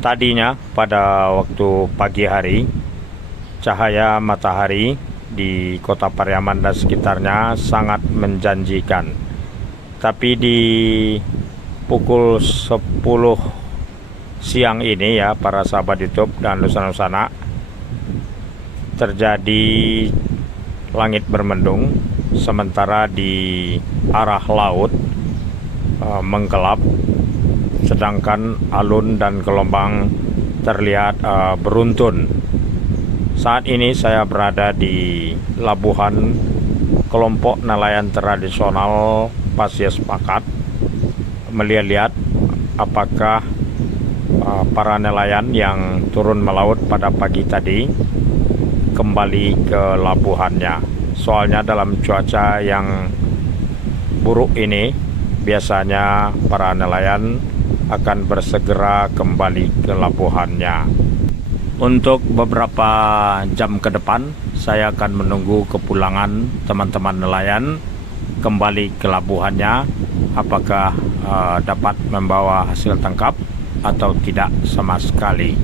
Tadinya pada waktu pagi hari, cahaya matahari di Kota Pariaman dan sekitarnya sangat menjanjikan. Tapi di pukul 10 siang ini ya para sahabat YouTube dan Lusana terjadi langit bermendung, sementara di arah laut menggelap, sedangkan alun dan gelombang terlihat beruntun. Saat ini saya berada di Labuhan Kelompok Nelayan Tradisional Pasir Sepakat, melihat apakah para nelayan yang turun melaut pada pagi tadi kembali ke labuhannya. Soalnya dalam cuaca yang buruk ini, biasanya para nelayan akan bersegera kembali ke labuhannya. Untuk beberapa jam ke depan, saya akan menunggu kepulangan teman-teman nelayan kembali ke labuhannya, apakah dapat membawa hasil tangkap atau tidak sama sekali.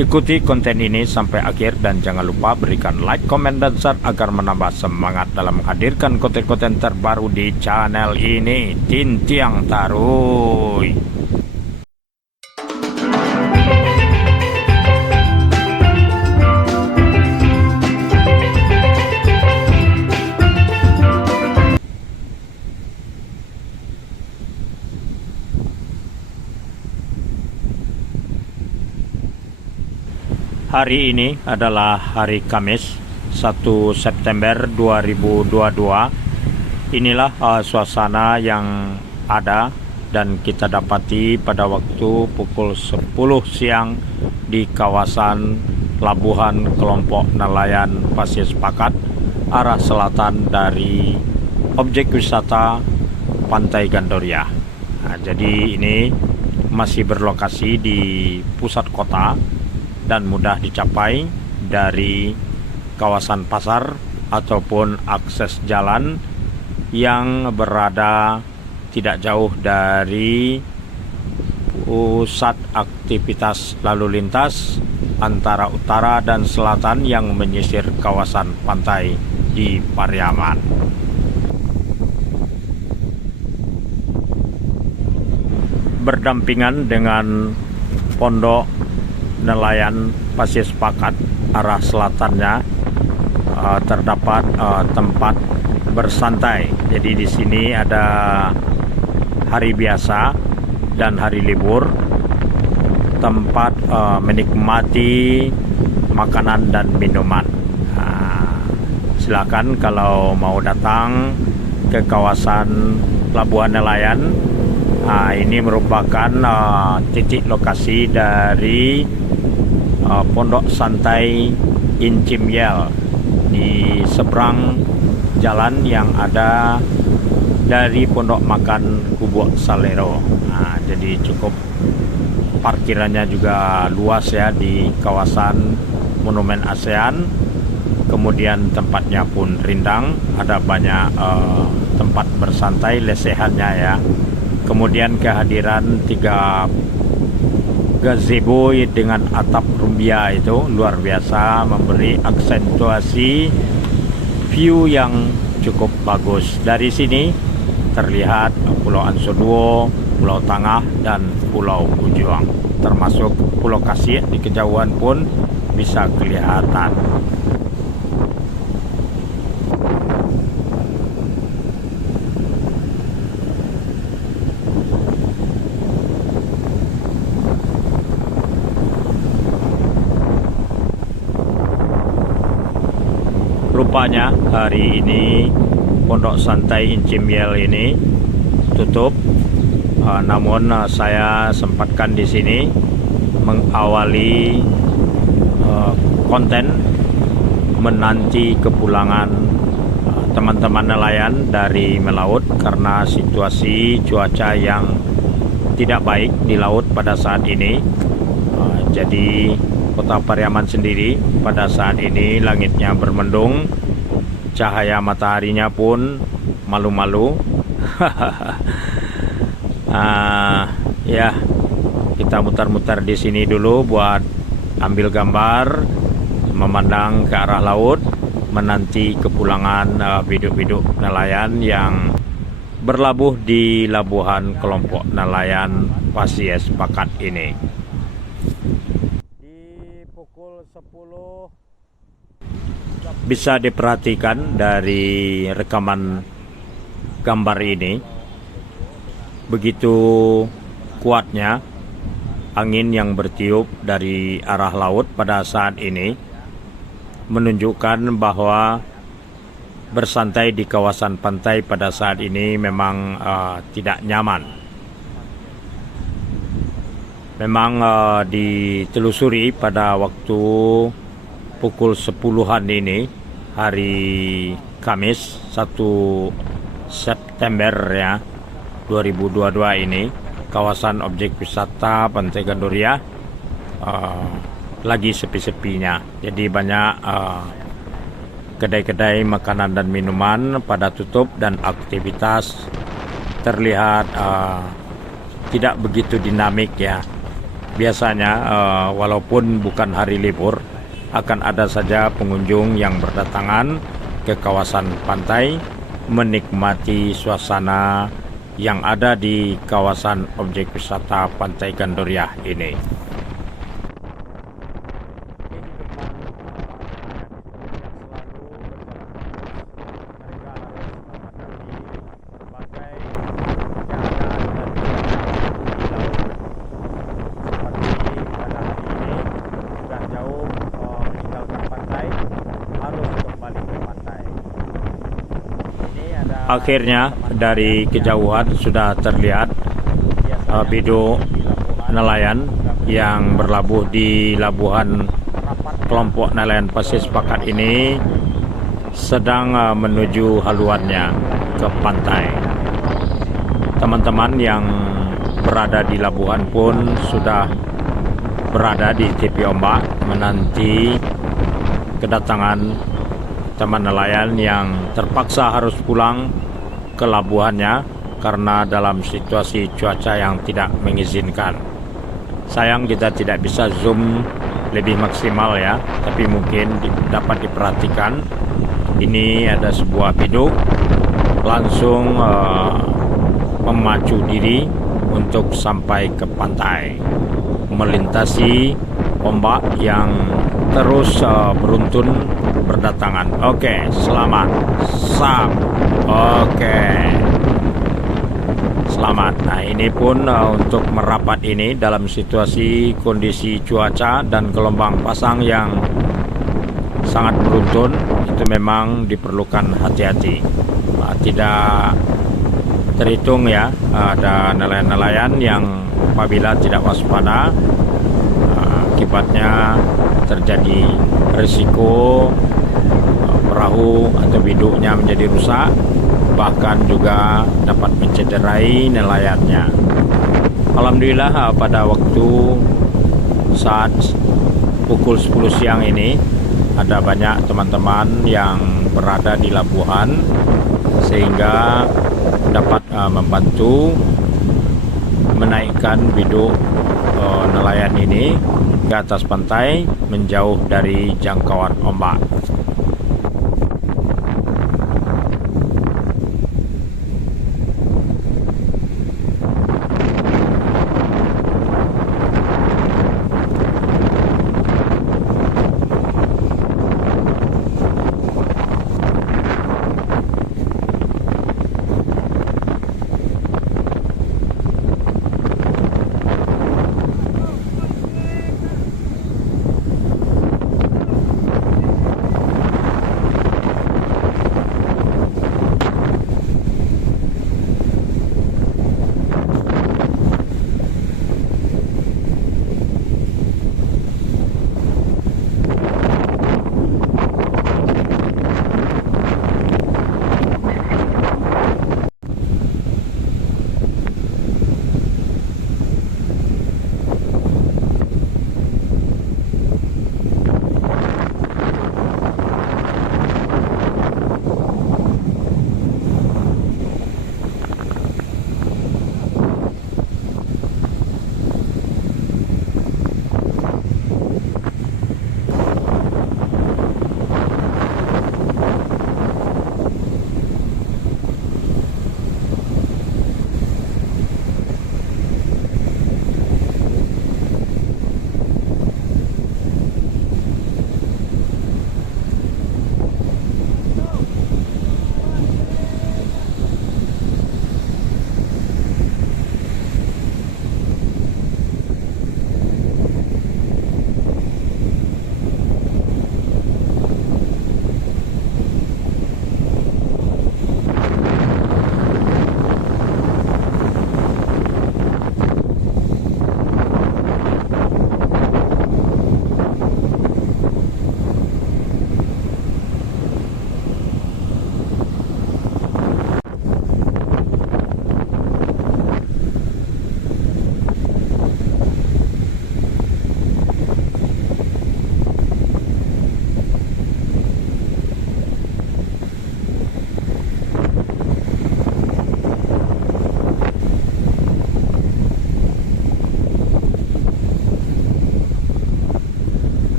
Ikuti konten ini sampai akhir dan jangan lupa berikan like, komen, dan share agar menambah semangat dalam menghadirkan konten-konten terbaru di channel ini. Tintiang Taruy. Hari ini adalah hari Kamis 1 September 2022. Inilah suasana yang ada dan kita dapati pada waktu pukul 10 siang di kawasan Labuhan Kelompok Nelayan Pasir Sepakat, arah selatan dari objek wisata Pantai Gandoria. Nah, jadi ini masih berlokasi di pusat kota dan mudah dicapai dari kawasan pasar ataupun akses jalan yang berada tidak jauh dari pusat aktivitas lalu lintas antara utara dan selatan yang menyisir kawasan pantai di Pariaman. Berdampingan dengan Pondok Nelayan Pasir Sepakat, arah selatannya terdapat tempat bersantai. Jadi di sini ada hari biasa dan hari libur, tempat menikmati makanan dan minuman. Silakan kalau mau datang ke kawasan Labuhan Nelayan. Ini merupakan titik lokasi dari Pondok Santai Incimyel di seberang jalan yang ada dari Pondok Makan Kubuk Salero. Jadi cukup parkirannya juga luas ya di kawasan Monumen ASEAN. Kemudian tempatnya pun rindang, ada banyak tempat bersantai lesehannya ya. Kemudian kehadiran 3 gazebo dengan atap rumbia itu luar biasa, memberi aksentuasi view yang cukup bagus. Dari sini terlihat Pulau Ansoduo, Pulau Tangah, dan Pulau Ujuang. Termasuk Pulau Kasih di kejauhan pun bisa kelihatan. Rupanya hari ini Pondok Santai Incimyel ini tutup. Namun saya sempatkan di sini mengawali konten menanti kepulangan teman-teman nelayan dari melaut karena situasi cuaca yang tidak baik di laut pada saat ini. Jadi Kota Pariaman sendiri pada saat ini langitnya bermendung, cahaya mataharinya pun malu-malu. Ya, kita mutar-mutar di sini dulu buat ambil gambar, memandang ke arah laut, menanti kepulangan biduk-biduk nelayan yang berlabuh di labuhan kelompok nelayan Pasies Pakat ini. Di pukul 10 bisa diperhatikan dari rekaman gambar ini, begitu kuatnya angin yang bertiup dari arah laut pada saat ini menunjukkan bahwa bersantai di kawasan pantai pada saat ini memang tidak nyaman. Memang ditelusuri pada waktu pukul 10-an ini, hari Kamis 1 September ya 2022 ini, kawasan objek wisata Pantai Gandoria lagi sepi-sepinya. Jadi banyak kedai-kedai makanan dan minuman pada tutup dan aktivitas terlihat tidak begitu dinamik ya. Biasanya walaupun bukan hari libur, akan ada saja pengunjung yang berdatangan ke kawasan pantai menikmati suasana yang ada di kawasan objek wisata Pantai Gandoria ini. Akhirnya dari kejauhan sudah terlihat biduk nelayan yang berlabuh di labuhan kelompok nelayan Pasies Pakat ini sedang menuju haluannya ke pantai. Teman-teman yang berada di labuhan pun sudah berada di tepi ombak menanti kedatangan teman nelayan yang terpaksa harus pulang ke labuhannya karena dalam situasi cuaca yang tidak mengizinkan. Sayang kita tidak bisa zoom lebih maksimal ya, tapi mungkin dapat diperhatikan. Ini ada sebuah biduk langsung memacu diri untuk sampai ke pantai, melintasi ombak yang terus beruntun berdatangan. Oke, selamat. Selamat. Nah, ini pun untuk merapat ini dalam situasi kondisi cuaca dan gelombang pasang yang sangat beruntun, itu memang diperlukan hati-hati. Tidak terhitung ya, ada nelayan-nelayan yang apabila tidak waspada, akibatnya terjadi risiko perahu atau biduknya menjadi rusak, bahkan juga dapat mencederai nelayannya. Alhamdulillah pada waktu saat pukul 10 siang ini ada banyak teman-teman yang berada di labuhan sehingga dapat membantu menaikkan biduk nelayan ini ke atas pantai menjauh dari jangkauan ombak.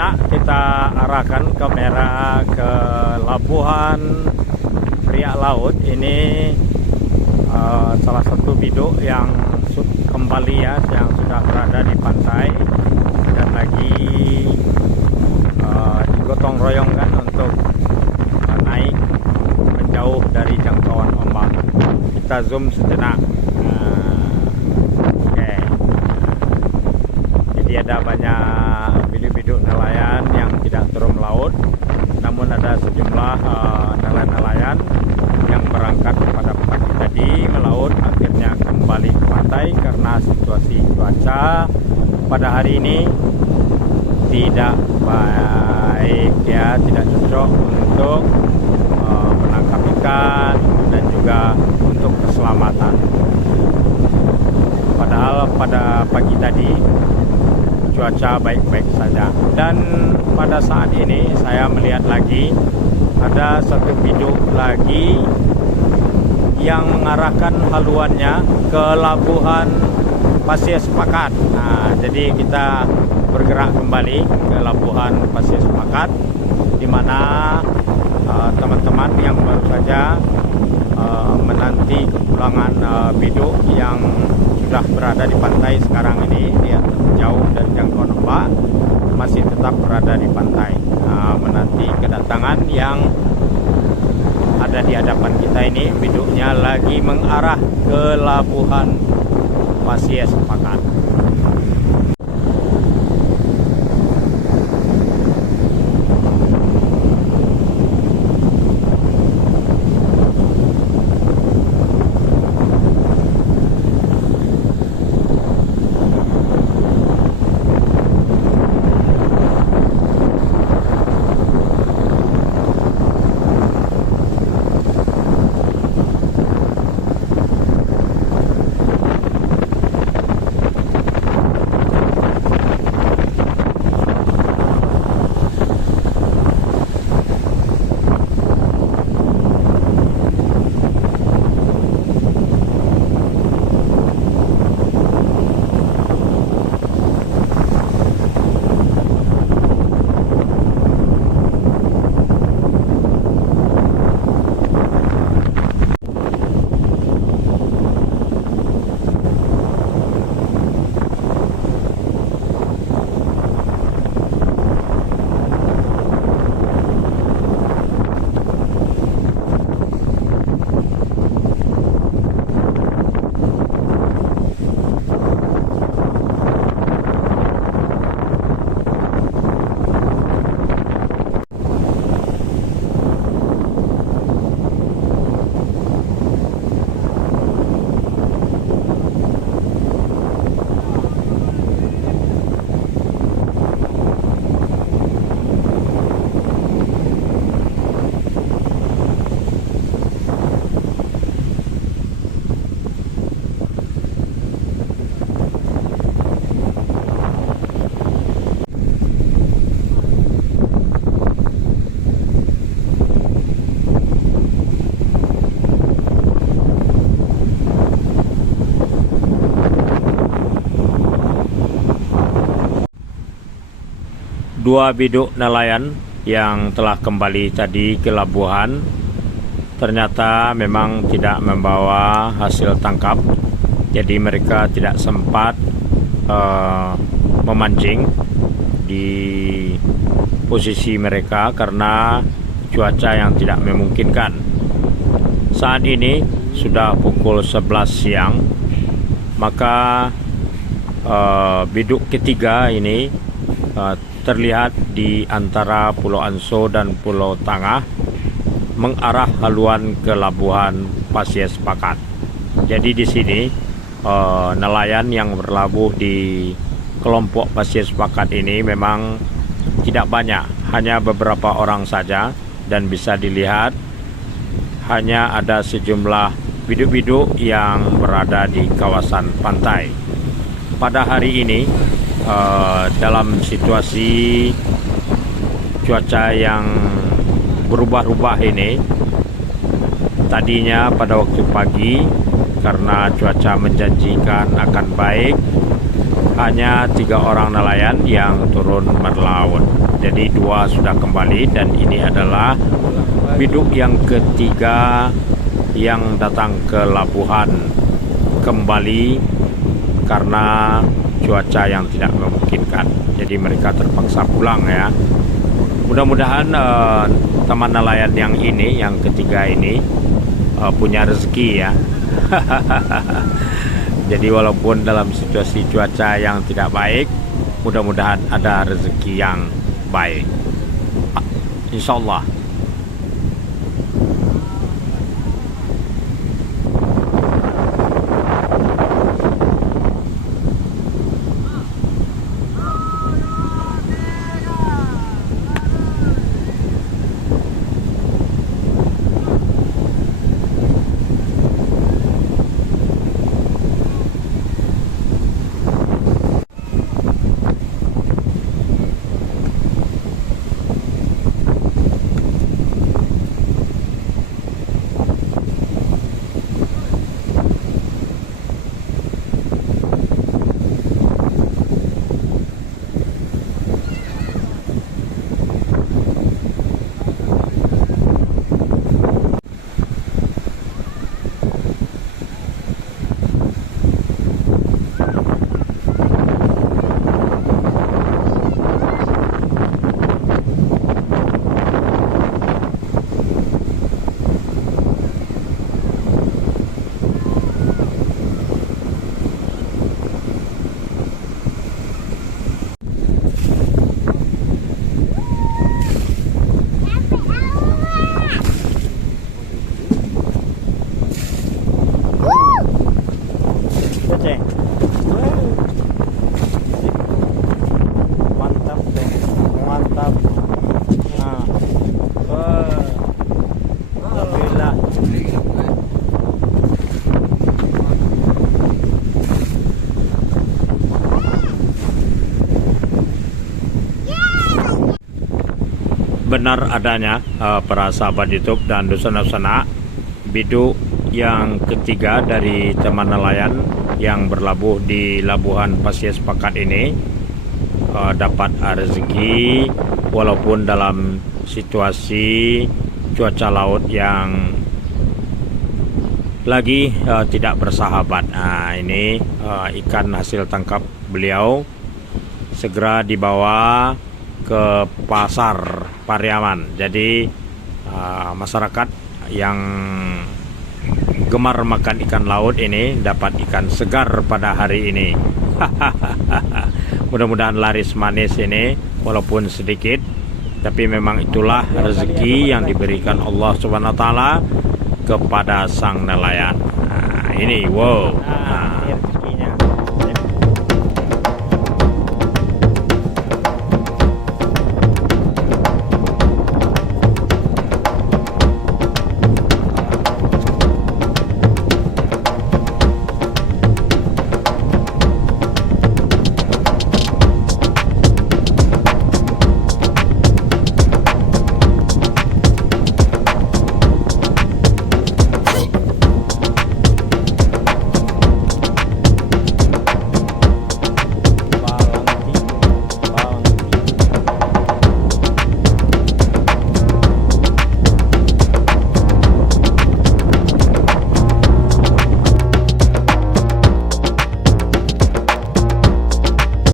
sejenak kita arahkan kamera ke Labuhan Priak Laut. Ini salah satu biduk yang kembali ya, yang sudah berada di pantai dan lagi digotong royongkan untuk naik menjauh dari jangkauan ombak. Kita zoom sejenak. Oke. Jadi ada banyak biduk-biduk nelayan yang tidak turun melaut, namun ada sejumlah nelayan-nelayan yang berangkat pada pagi tadi melaut akhirnya kembali ke pantai karena situasi cuaca pada hari ini tidak baik ya, tidak cocok untuk menangkap ikan dan juga untuk keselamatan. Padahal pada pagi tadi cuaca baik-baik saja, dan pada saat ini saya melihat lagi ada satu biduk lagi yang mengarahkan haluannya ke Labuhan Pasir Sepakat. Nah, jadi kita bergerak kembali ke Labuhan Pasir Sepakat, di mana teman-teman yang baru saja menanti kepulangan biduk yang sudah berada di pantai sekarang ini, dia jauh dari jangkauan ombak, masih tetap berada di pantai menanti kedatangan yang ada di hadapan kita ini. Biduknya lagi mengarah ke Labuhan Pasir Sepakat. Dua biduk nelayan yang telah kembali tadi ke Labuhan ternyata memang tidak membawa hasil tangkap, jadi mereka tidak sempat memancing di posisi mereka karena cuaca yang tidak memungkinkan. Saat ini sudah pukul 11 siang, maka biduk ketiga ini terlihat di antara Pulau Anso dan Pulau Tangah mengarah haluan ke Labuhan Pasir Sepakat. Jadi di sini nelayan yang berlabuh di kelompok Pasir Sepakat ini memang tidak banyak, hanya beberapa orang saja, dan bisa dilihat hanya ada sejumlah biduk-biduk yang berada di kawasan pantai. Pada hari ini dalam situasi cuaca yang berubah-ubah ini, tadinya pada waktu pagi karena cuaca menjanjikan akan baik, hanya 3 orang nelayan yang turun berlaut. Jadi 2 sudah kembali dan ini adalah biduk yang ketiga yang datang ke Labuhan kembali karena cuaca yang tidak memungkinkan. Jadi mereka terpaksa pulang ya. Mudah-mudahan teman nelayan yang ini, yang ketiga ini punya rezeki ya. Jadi walaupun dalam situasi cuaca yang tidak baik, mudah-mudahan ada rezeki yang baik. Insya Allah. Mantap deh, mantap. Nah, alhamdulillah. Benar adanya para sahabat YouTube dan dosana-dosana, biduk yang ketiga dari teman nelayan yang berlabuh di Labuhan Pasir Sepakat ini dapat rezeki walaupun dalam situasi cuaca laut yang lagi tidak bersahabat. Nah, ini ikan hasil tangkap beliau segera dibawa ke pasar Pariaman. Jadi masyarakat yang gemar makan ikan laut ini dapat ikan segar pada hari ini. Mudah-mudahan laris manis ini walaupun sedikit, tapi memang itulah rezeki yang diberikan Allah Subhanahu wa taala kepada sang nelayan. Nah, ini wow.